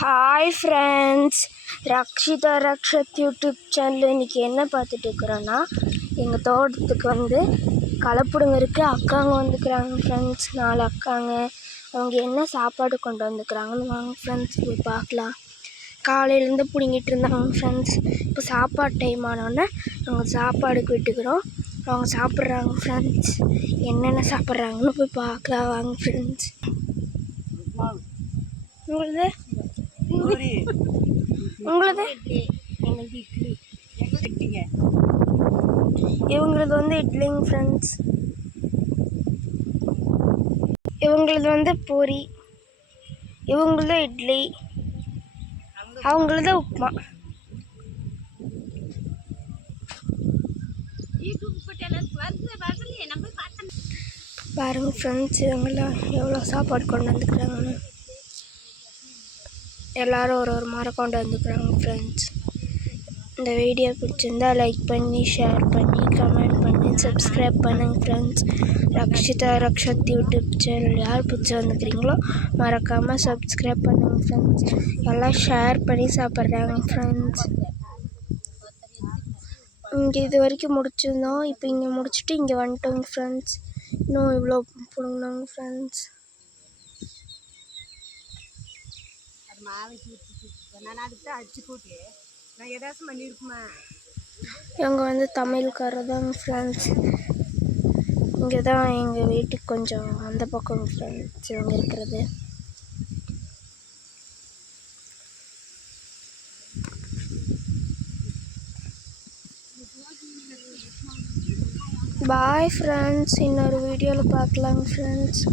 Hi friends, Rakshitha Rakshath YouTube channel இன்றைக்கி என்ன பார்த்துட்டு இருக்கிறோன்னா, எங்கள் தோட்டத்துக்கு களைப்பிடுங்க இருக்குது. அக்காங்க வந்துக்கிறாங்க ஃப்ரெண்ட்ஸ், 4 அக்காங்க. அவங்க என்ன சாப்பாடு கொண்டு வந்துக்கிறாங்கன்னு வாங்க ஃப்ரெண்ட்ஸ் போய் பார்க்கலாம். காலையிலேருந்து பிடுங்கிட்டு இருந்தாங்க ஃப்ரெண்ட்ஸ். இப்போ சாப்பாடு டைம் ஆனோடனே அவங்க சாப்பாடுக்கு விட்டுக்கிறோம். அவங்க சாப்பிட்றாங்க ஃப்ரெண்ட்ஸ். என்னென்ன சாப்பிட்றாங்கன்னு போய் பார்க்கலாம் வாங்க ஃப்ரெண்ட்ஸ். உங்களது இவங்களது இட்லிங்க ஃப்ரெண்ட்ஸ். இவங்களது பூரி, இவங்களது இட்லி, அவங்களது உப்புமா. பாருங்க ஃப்ரெண்ட்ஸ், இவங்கெல்லாம் எவ்வளோ சாப்பாடு கொண்டு வந்துக்கிறாங்கன்னு. எல்லோரும் ஒரு மாதிரி கொண்டு வந்துக்கிறாங்க ஃப்ரெண்ட்ஸ். இந்த வீடியோ பிடிச்சிருந்தா லைக் பண்ணி, ஷேர் பண்ணி, கமெண்ட் பண்ணி, சப்ஸ்கிரைப் பண்ணுங்கள் friends. Rakshitha Rakshath YouTube channel யார் பிடிச்சி வந்துக்கிறீங்களோ மறக்காமல் சப்ஸ்கிரைப் பண்ணுங்கள் ஃப்ரெண்ட்ஸ். எல்லாம் ஷேர் பண்ணி சாப்பிட்றாங்க ஃப்ரெண்ட்ஸ். இங்கே இது வரைக்கும் முடிச்சிருந்தோம். இப்போ இங்கே முடிச்சுட்டு இங்கே வந்துட்டோங்க ஃப்ரெண்ட்ஸ். இன்னும் இவ்வளோ பிடுங்கினாங்க ஃப்ரெண்ட்ஸ். இவங்க தமிழ்காரர் தாங்க ஃப்ரெண்ட்ஸ். இங்கே தான் எங்கள் வீட்டுக்கு கொஞ்சம் அந்த பக்கம் ஃப்ரெண்ட்ஸ் இவங்க இருக்கிறது. பாய் ஃப்ரெண்ட்ஸ், இன்னொரு வீடியோவில் பார்க்கலாங்க ஃப்ரெண்ட்ஸ்.